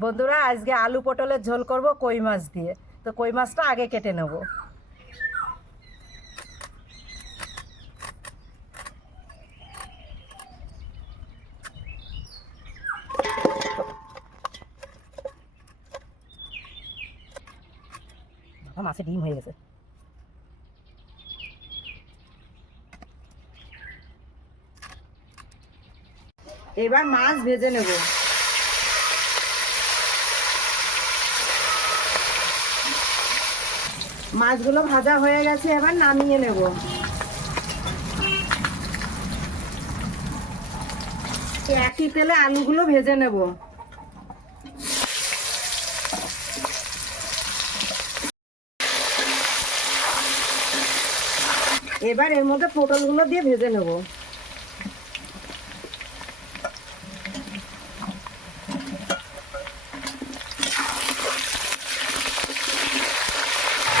বন্ধুরা, আজকে আলু পটলের ঝোল করব কই মাছ দিয়ে। তো কই মাছটা আগে কেটে নেব। মাছে ডিম হয়ে গেছে। এবার মাছ ভেজে নেব। মাছগুলো ভাজা হয়ে গেছে, এবার নামিয়ে নেব। একই তেলে আলুগুলো ভেজে নেব। এবার এর মধ্যে পটলগুলো দিয়ে ভেজে নেব।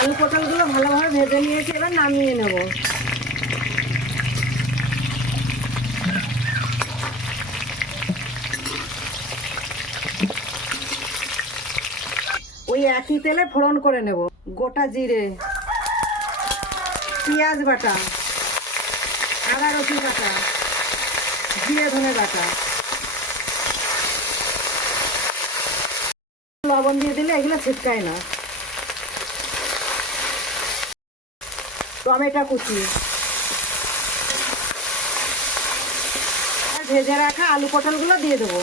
আলু পটলগুলো ভালোভাবে ভেজে নিয়েছি, এবার নামিয়ে নেব। ওই একই তেলে ফোড়ন করে নেব। গোটা জিরে, পেঁয়াজ বাটা, আদা রসুন বাটা, জিরে ধনে বাটা, লবণ দিয়ে দিলে এগুলো ছিটকায় না। টমেটো কুচি, আর ভেজে রাখা আলু পটলগুলো দিয়ে দেবো।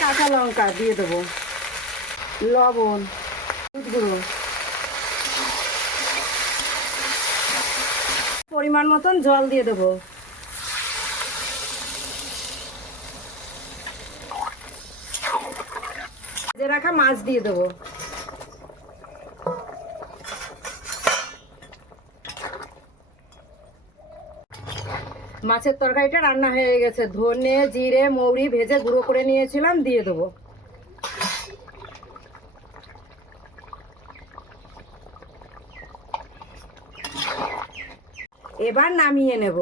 কাঁচা লঙ্কা দিয়ে দেবো, লবণ, হলুদ গুঁড়ো, পরিমাণ মতন জল দিয়ে দেবো। ভেজে রাখা মাছ দিয়ে দেবো। মাছের তরকারিটা রান্না হয়ে গেছে। ধনে জিরে মৌরি ভেজে গুঁড়ো করে নিয়েছিলাম, দিয়ে দেবো। এবার নামিয়ে নেব।